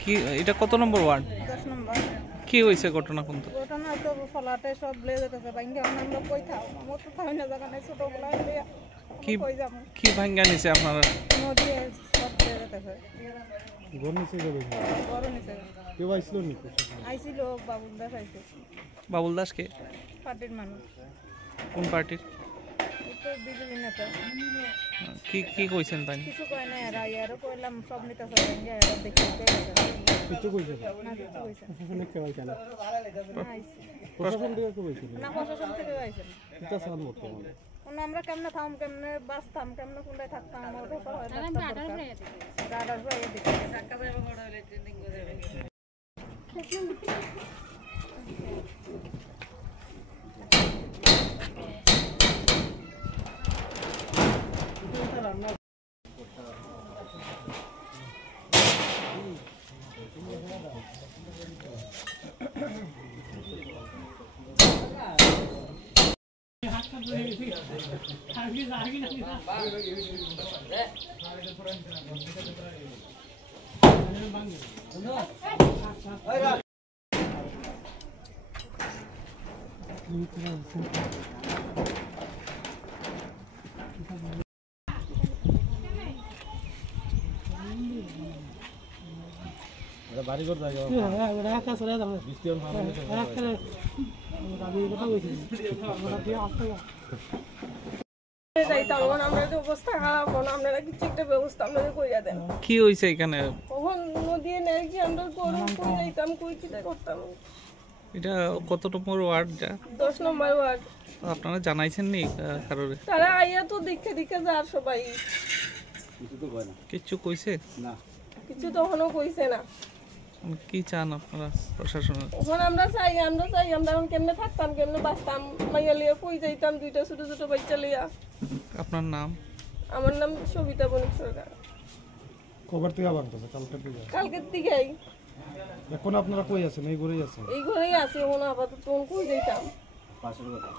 কি এটা কত নম্বর ওয়ার্ড? 10 নম্বর। কি হয়েছে ঘটনা কোনটা? ঘটনা তো ফলাতে সব লে যেতেছে ভাঙ্গা আমরা কই থাও আমার তো থাই না জায়গা নাই ছোট বলা হইলে কি কই যাব কি ভাঙ্গা নিছে আপনারা? নদী সব লে যেতেছে ঘর নিচে যাবে বড় নিচে কেউ আইছিল নি আইছিল বাবুল দাস আইছে বাবুল দাস কে? পার্টির মানুষ কোন পার্টির? তো বিজেপি নেতা কি কি কইছেন তাই? কিছু কয় না এরা ইয়ারও কইলাম সব নিতে চাই ভাঙ্গা এরা দেখতে কিছু কইছে না কিছু কইছে প্রশাসনে কেউ আইছে না আইছে প্রশাসন থেকে কেউ আইছে না প্রশাসন থেকে আইছে এটা সাল বর্তমানে আমরা কেমনে থাম কেমনে বাঁচতাম কেমনে কোনটায় থাকতাম আমার ব্যাপার হয় গাডার ভাই এদিকে ধাক্কা যাবে বড় হলে ট্রেনিং করে বাড়ি ঘর জায়গা অবস্থা খারাপ আপনারা কিছু একটা ব্যবস্থা আপনাদের কইরা দেন কি হইছে এখানে? কখন নদী নেই কি আমরা গরু কই যাইতাম কই কি করতাম এটা কত নম্বর ওয়ার্ড? 10 নম্বর ওয়ার্ড। আপনারা জানাইছেন নি কারোরে? তারা আইয়া তো দেখে দেখে যার সবাই কিছু তো কয় না কিছু কইছে না কিছু তো এখনো কইছে না। কি চান আপনারা প্রশাসনের? এখন আমরা চাই আমরা এখন কেমনে থাকতাম কেমনে বাঁচতাম মাইয়া লিয়া কই যাইতাম দুইটা ছোট ছোট বাচ্চা লিয়া। আপনার নাম? আমার নাম সবিতা বণিক সরকার। কবার থেকে বানতেছে কালকের দিকেই। এখন আপনারা কই আছেন? এই ঘরেই আছেন? এই ঘরেই আছি এখন আপাতত তখন কই যাইতাম পাশের কথা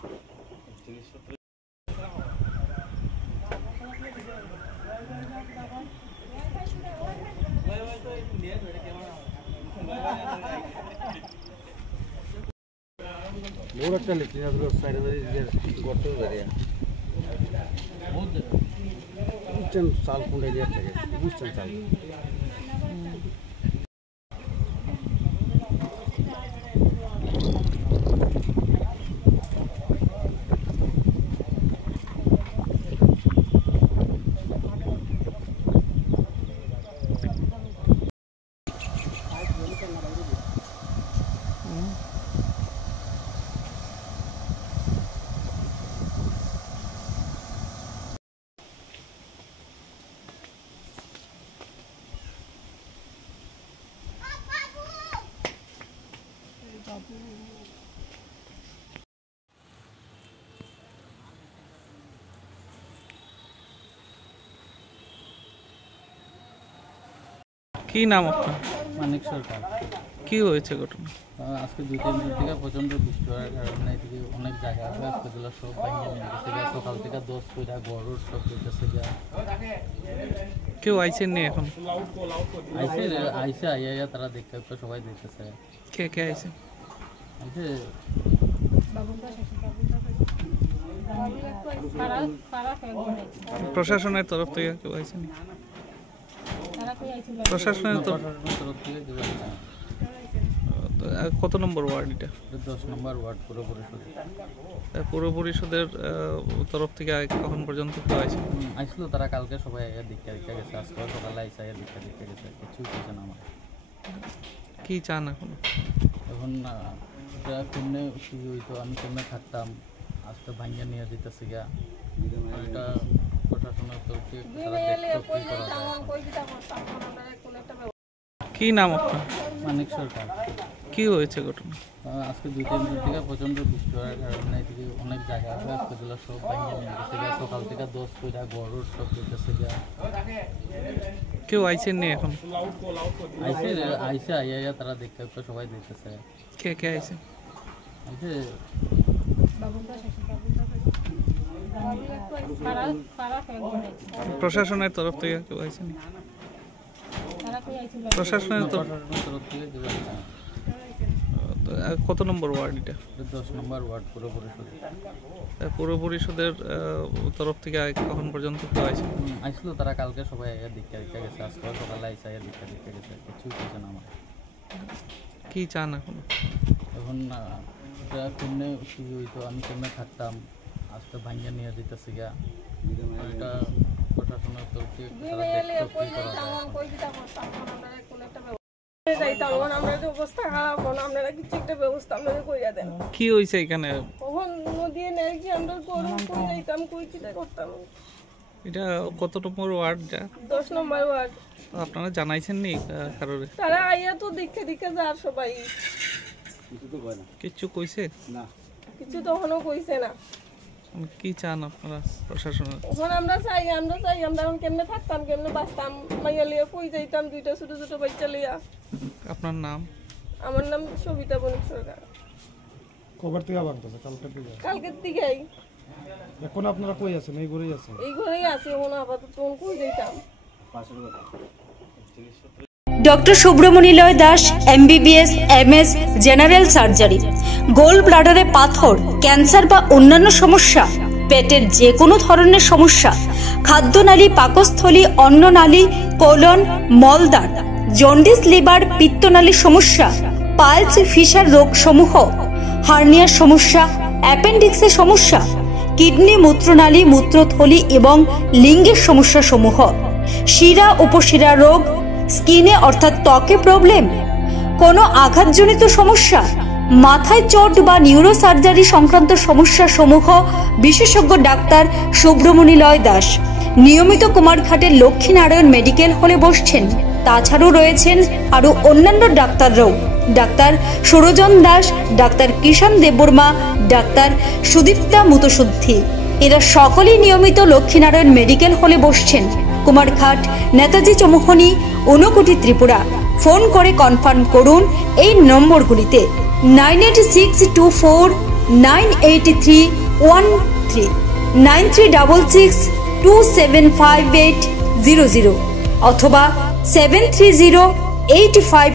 একটা লিখি গর্ত দাঁড়িয়ে বুঝছেন চাল কোন এরিয়া থেকে বুঝছেন চাল কি নাম আপনার? মানিক সরকার। কি হয়েছে ঘটনা? আজকে 2-3 দিন থেকে প্রচণ্ড বৃষ্টি হওয়ার কারণে এদিকে অনেক জায়গা এগুলো সব ভাঙিয়ে নিয়ে গেছে গিয়া সকাল থেকে 10 কইরা গরুর সব দিতেছে গিয়া। কেউ আইছেন নি এখন? আইসে আইয়া তারা দেখতে সবাই দেখতেছে। কে কে আইছে? আইসে প্রশাসনের তরফ থেকে কেউ আইছে নি? প্রশাসনের তরফ থেকে কেউ আইছে না। কত নম্বর ওয়ার্ড এটা? 10 নম্বর ওয়ার্ড পুরো পরিষদ। পৌর পরিষদের তরফ থেকে কখন পর্যন্ত কেউ আইছে? আইছিল তারা কালকে সবাই আইয়া দেখতে গেছে, আজকে সকালে আইসে আইয়া দেখতে গেছে, কিছু কিছু না আমার। কি চান এখন? এখন এটা কেমনে কি হইতো, আমি কেমনে থাকতাম, আজকে ভাঙিয়া নিয়ে দিতেছে গিয়া। এটা প্রশাসনের তরফ থেকে কি নাম আপনার? মানিক সরকার। কি হয়েছে ঘটনা? আজকে 2-3 দিন থেকে প্রচণ্ড বৃষ্টি হওয়ার কারণে এদিকে অনেক জায়গা এগুলো সব ভাঙিয়ে নিয়ে গেছে গিয়া সকাল থেকে 10 কইরা গরুর সব দিতেছে গিয়া। কেউ আইছেন নি এখন? আইসে আইয়া তারা দেখতে সবাই দেখতেছে। কে কে আইছে? আইসে প্রশাসনের তরফ থেকে কেউ আইছে নি? প্রশাসনের প্রশাসনের তরফ থেকে দেওয়া হয়েছে। কত নম্বর ওয়ার্ড এটা? এটা 10 নম্বর ওয়ার্ড পুরো পরিষদ। পৌর পরিষদের তরফ থেকে এখন পর্যন্ত কি হয়েছে? আসলো তারা কালকে সবাই দীক্ষা গেছে, আজকে সকালে আইসা দীক্ষা গেছে, কিছু কিছু না আমার। কি চান এখন? এখন এটা কেমনে কি হইতো, আমি কেমনে থাকতাম, আজকে ভাঙ্গা নিয়ে যেতেছি গা, এটা প্রশাসনের তরফ থেকে তারা দেখতো কি করা যায় এখন। আমরা যে অবস্থা খারাপ, আপনারা কিছু একটা ব্যবস্থা আপনারা কইরা দেন। কি হয়েছে এখানে? তখন নদী নেই কি আমরা গরম কই যাইতাম, কই কিটা করতাম। এটা কত নম্বর ওয়ার্ড? 10 নম্বর ওয়ার্ড। আপনারা জানাইছেন নি কারোরে? তারা আইয়া তো দেখে যার সবাই কিছু কইছে না, কিছু তখনও কইছে না। কি চান আপনারা প্রশাসনের? এখন আমরা চাই আমরা এখন কেমনে থাকতাম, কেমনে বাঁচতাম, মাইয়া লিয়া কই যাইতাম, দুইটা ছোট ছোট বাচ্চা লিয়া। আপনার নাম? আমার নাম সবিতা বণিক সরকার। কবার থেকে বাগতেছে কালকের দিকেই। এখন আপনারা কই আছেন? এই ঘরেই আছেন? এই ঘরেই আছি এখন আপাতত। তখন কই যাইতাম? Doctor Subramoniloy Das, MBBS, MS, general surgery. Gall ব্লাডারে পাথর, ক্যান্সার বা অন্যান্য সমস্যা, পেটের যে কোনো ধরনের সমস্যা, খাদ্যনালী, পাকস্থলী, অন্ননালী, কোলন, মলদ্বার, জন্ডিস, লিভার, পিত্তনালীর সমস্যা, পাইলস, ফিশার রোগসমূহ, হার্নিয়ার সমস্যা, অ্যাপেন্ডিক্সের সমস্যা, কিডনি, মূত্রনালী, মূত্রথলি এবং লিঙ্গের সমস্যা সমূহ, শিরা উপশিরা রোগ, স্কিনে অর্থাৎ ত্বকে প্রবলেম, কোনো আঘাতজনিত সমস্যা, মাথায় চোট বা নিউরোসার্জারি সংক্রান্ত সমস্যা সমূহ বিশেষজ্ঞ ডাক্তার সুব্রমণিলয় দাস নিয়মিত কুমারঘাটের লক্ষ্মীনারায়ণ মেডিকেল হলে বসছেন। তাছাড়াও রয়েছেন আরও অন্যান্য ডাক্তাররাও, ডাক্তার সুরজন দাস, ডাক্তার কিষাণ দেববর্মা, ডাক্তার সুদীপ্তা মুতশুদ্ধি। এরা সকলেই নিয়মিত লক্ষ্মীনারায়ণ মেডিকেল হলে বসছেন। কুমারঘাট, নেতাজি চৌমুহনী, ঊনকোটি, ত্রিপুরা। ফোন করে কনফার্ম করুন এই নম্বরগুলিতে 9864983113, 9366275800 অথবা 73085